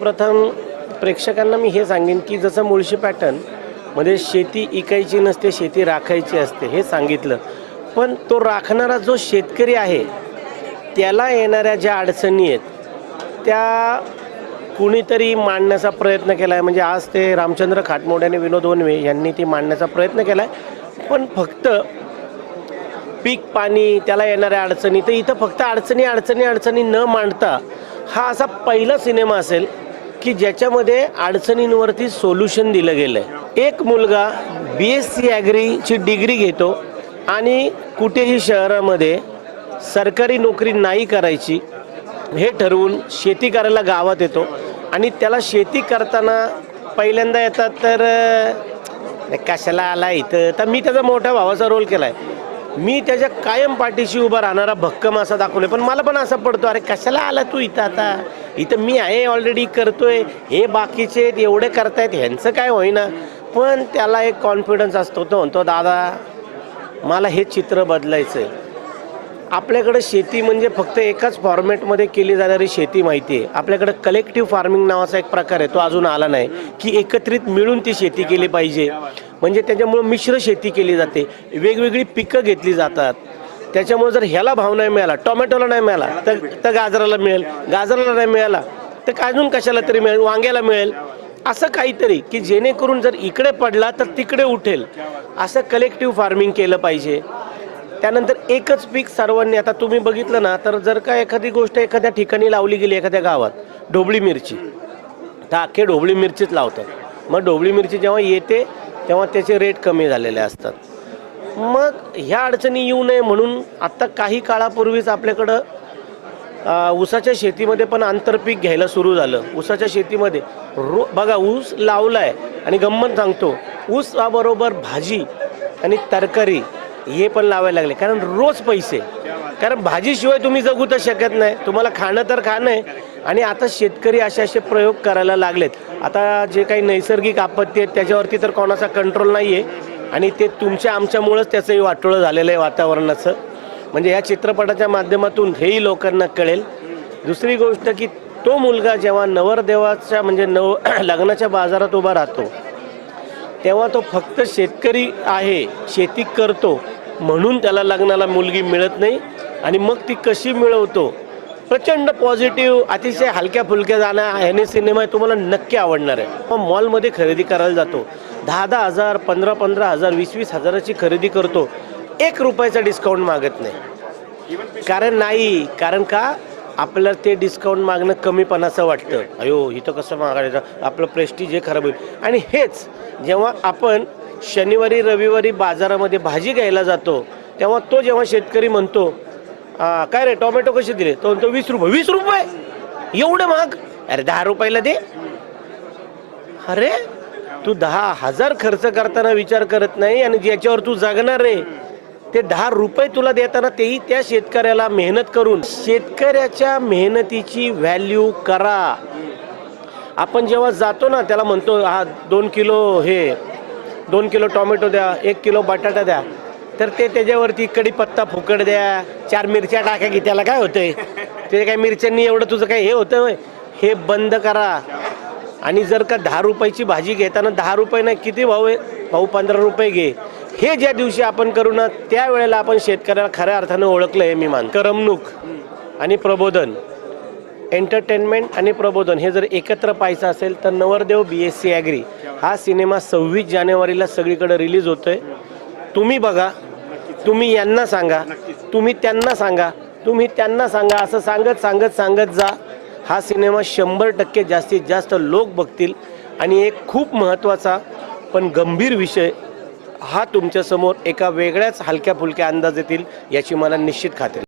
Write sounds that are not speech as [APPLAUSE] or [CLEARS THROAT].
सर्वप्रथम प्रेक्षकांना मी हे सांगेन की जसं मुळशी पॅटर्नमध्ये शेती इकायची नसते शेती राखायची असते हे सांगितलं. पण तो राखणारा जो शेतकरी आहे त्याला येणाऱ्या ज्या अडचणी आहेत त्या कुणीतरी मांडण्याचा प्रयत्न केला आहे म्हणजे आज ते रामचंद्र खाटमोडे आणि विनोद वनवे यांनी ती मांडण्याचा प्रयत्न केला आहे पण फक्त पीक पाणी त्याला येणाऱ्या अडचणी तर इथं फक्त अडचणी अडचणी अडचणी न मांडता हा असा पहिला सिनेमा असेल. की ज्याच्यामध्ये अडचणींवरती सोल्युशन दिलं गेलं आहे एक मुलगा बी एस सी ॲग्रीची डिग्री घेतो आणि कुठेही शहरामध्ये सरकारी नोकरी नाही करायची हे ठरवून शेती करायला गावात येतो. आणि त्याला शेती करताना पहिल्यांदा येतात तर कशाला आला इथं? तर मी त्याचा मोठ्या भावाचा रोल केला आहे मी त्याच्या कायम पाठीशी उभा राहणारा भक्कम असा दाखवले पण मला पण असं पडतो अरे कशाला आला तू इथं आता? इथं मी आहे ऑलरेडी करतोय. हे बाकीचे आहेत, एवढे करतायत ह्यांचं काय होईना? पण त्याला एक कॉन्फिडन्स असतो. तो म्हणतो दादा मला हे चित्र बदलायचं आहे आपल्याकडे शेती म्हणजे फक्त एकाच फॉर्मॅटमध्ये केली जाणारी शेती माहिती आहे. आपल्याकडे कलेक्टिव्ह फार्मिंग नावाचा एक प्रकार आहे तो अजून आला नाही. की एकत्रित मिळून ती शेती केली पाहिजे. म्हणजे त्याच्यामुळं मिश्र शेती केली जाते. वेगवेगळी पिकं घेतली जातात. त्याच्यामुळे जर ह्याला भाव नाही मिळाला टोमॅटोला नाही मिळाला तर तर गाजराला मिळेल गाजराला नाही मिळाला तर अजून कशाला तरी मिळेल वांग्याला मिळेल. असं काहीतरी की जेणेकरून जर इकडे पडला तर तिकडे उठेल. असं कलेक्टिव्ह फार्मिंग केलं पाहिजे. त्यानंतर एकच पीक सर्वांनी आता तुम्ही बघितलं ना तर जर का एखादी गोष्ट एखाद्या ठिकाणी लावली गेली एखाद्या गावात ढोबळी मिरची. तर अख्खे ढोबळी मिरचीच लावतात. मग ढोबळी मिरची जेव्हा येते तेव्हा त्याचे रेट कमी झालेले असतात. मग ह्या अडचणी येऊ नये म्हणून आत्ता काही काळापूर्वीच आपल्याकडं ऊसाच्या शेतीमध्ये पण आंतरपीक घ्यायला सुरू झालं. ऊसाच्या शेतीमध्ये रो बघा ऊस लावला आहे आणि गंमत सांगतो. ऊसाबरोबर भाजी आणि तरकारी हे पण लावायला लागले. कारण रोज पैसे. कारण भाजीशिवाय तुम्ही जगू तर शकत नाही. तुम्हाला खाणं तर खाणं आहे. आणि आता शेतकरी असे असे प्रयोग करायला लागलेत. आता जे काही नैसर्गिक आपत्ती आहेत त्याच्यावरती तर कोणाचा कंट्रोल नाही आहे आणि ते तुमच्या आमच्यामुळंच त्याचंही वाटोळं झालेलं आहे वातावरणाचं. म्हणजे या चित्रपटाच्या माध्यमातून हेही लोकांना कळेल. दुसरी गोष्ट की तो मुलगा जेव्हा नवरदेवाच्या म्हणजे नव [CLEARS THROAT] लग्नाच्या बाजारात उभा राहतो तेव्हा तो फक्त शेतकरी आहे शेती करतो म्हणून त्याला लग्नाला मुलगी मिळत नाही. आणि मग ती कशी मिळवतो प्रचंड पॉझिटिव्ह अतिशय हलक्या फुलक्या जाणं ह्याने सिनेमा तुम्हाला नक्की आवडणार आहे. मग मॉलमध्ये खरेदी करायला जातो. दहा दहा हजार पंधरा पंधरा हजार वीस वीस हजाराची खरेदी करतो. एक रुपयाचा डिस्काउंट मागत नाही. कारण नाही कारण का? आपल्याला ते डिस्काउंट मागणं कमीपणाचं वाटतं. अयो इथं कसं मागायचं? आपलं प्रेस्टीज हे खराब होईल. आणि हेच जेव्हा आपण शनिवारी रविवारी बाजारामध्ये भाजी घ्यायला जातो तेव्हा तो जेव्हा शेतकरी म्हणतो "आ, काय रे टोमॅटो कसे दिले? तो म्हणतो वीस रुपये. वीस रुपये? एवढं महाग? अरे दहा रुपयाला दे. अरे तू दहा हजार खर्च करताना विचार करत नाही आणि ज्याच्यावर तू जगणार रे ते दहा रुपये तुला देताना तेही त्या शेतकऱ्याला मेहनत करून. शेतकऱ्याच्या मेहनतीची व्हॅल्यू करा. आपण जेव्हा जातो ना त्याला म्हणतो हा दोन किलो हे दोन किलो टोमॅटो द्या एक किलो बटाटा द्या तर ते त्याच्यावरती कडीपत्ता फुकट द्या चार मिरच्या टाक्या की त्याला काय होतंय? ते काय मिरच्यांनी एवढं तुझं काय हे होतं हे बंद करा. आणि जर का दहा रुपयाची भाजी घेताना दहा रुपये नाही किती भाऊ आहे? भाऊ पंधरा रुपये घे. हे ज्या दिवशी आपण करू ना त्यावेळेला आपण शेतकऱ्याला खऱ्या अर्थानं ओळखलं हे मी मान करमणूक आणि प्रबोधन. एंटरटेनमेंट आणि प्रबोधन हे जर एकत्र पाहायचं असेल तर Navardev B S C agri हा सिनेमा सव्वीस जानेवारीला सगळीकडे रिलीज होतोय. तुम्ही बघा तुम्ही यांना सांगा. तुम्ही त्यांना सांगा. तुम्ही त्यांना सांगा. असं सांगत सांगत सांगत जा. हा सिनेमा शंभर टक्के जास्तीत जास्त लोक बघतील. आणि एक खूप महत्त्वाचा पण गंभीर विषय हा तुमच्यासमोर एका वेगळ्याच हलक्या फुलक्या अंदाज येतील याची मला निश्चित खात्री.